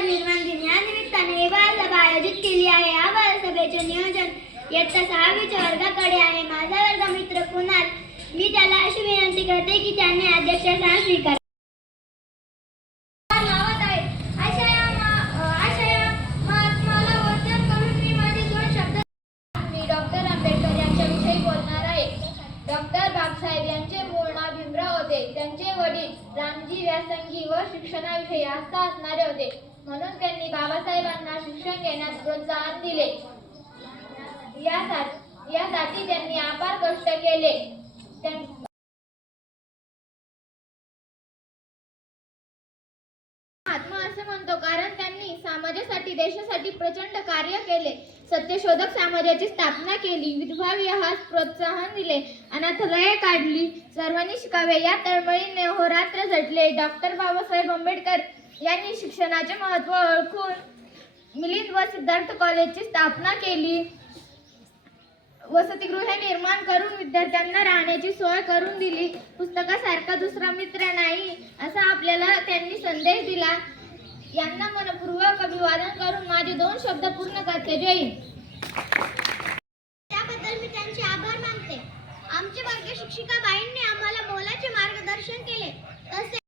बाल निर्माण दिन या निमित्ताने ही बालसभा आयोजित केली आहे। या बालसभेचे नियोजन इयत्ता 6वीच्या वर्गाकडे आहे। माझा वर्गमित्र कुणाल, मी त्याला अशी विनंती करते की त्यांनी अध्यक्षस्थान स्वीकारावे। डॉक्टर आंबेडकर यांच्याविषयी बोलणार आहे। डॉक्टर बाबासाहेब यांचे मूळ नाव भीमराव होते। त्यांचे वडील रामजी व्यासंगी व शिक्षणाविषयी आस्था असणारे होते, म्हणून त्यांनी बाबासाहेबांना शिक्षण घेण्यास प्रोत्साहन दिले। यासाठी त्यांनी अपार कष्ट केले। महात्मा असे म्हणतो कारण त्यांनी समाजासाठी देशासाठी प्रचंड कार्य केले। सत्यशोधक समाजाची स्थापना केली, विधवा विवाहास प्रोत्साहन दिले, अनाथालये काढली, सर्वांनी शिकावे या तळमळीने होरात्र झटले। डॉक्टर बाबासाहेब आंबेडकर यांनी शिक्षणाचे महत्त्व ओळखून मिलिंद व सिद्धार्थ कॉलेजची स्थापना केली। वसतिगृहे निर्माण करून विद्यार्थ्यांना राहण्याची सोय करून दिली। पुस्तकासारखा दुसरा मित्र नाही असा आपल्याला त्यांनी संदेश दिला। यांना मनपूर्वक अभिवादन करून माझे 2 शब्द पूर्ण करते। जय हिंद। त्याबद्दल मी त्यांचे आभार मानते। आमच्या वर्ग शिक्षिका बाईंनी आम्हाला मोलाचे मार्गदर्शन केले। तसे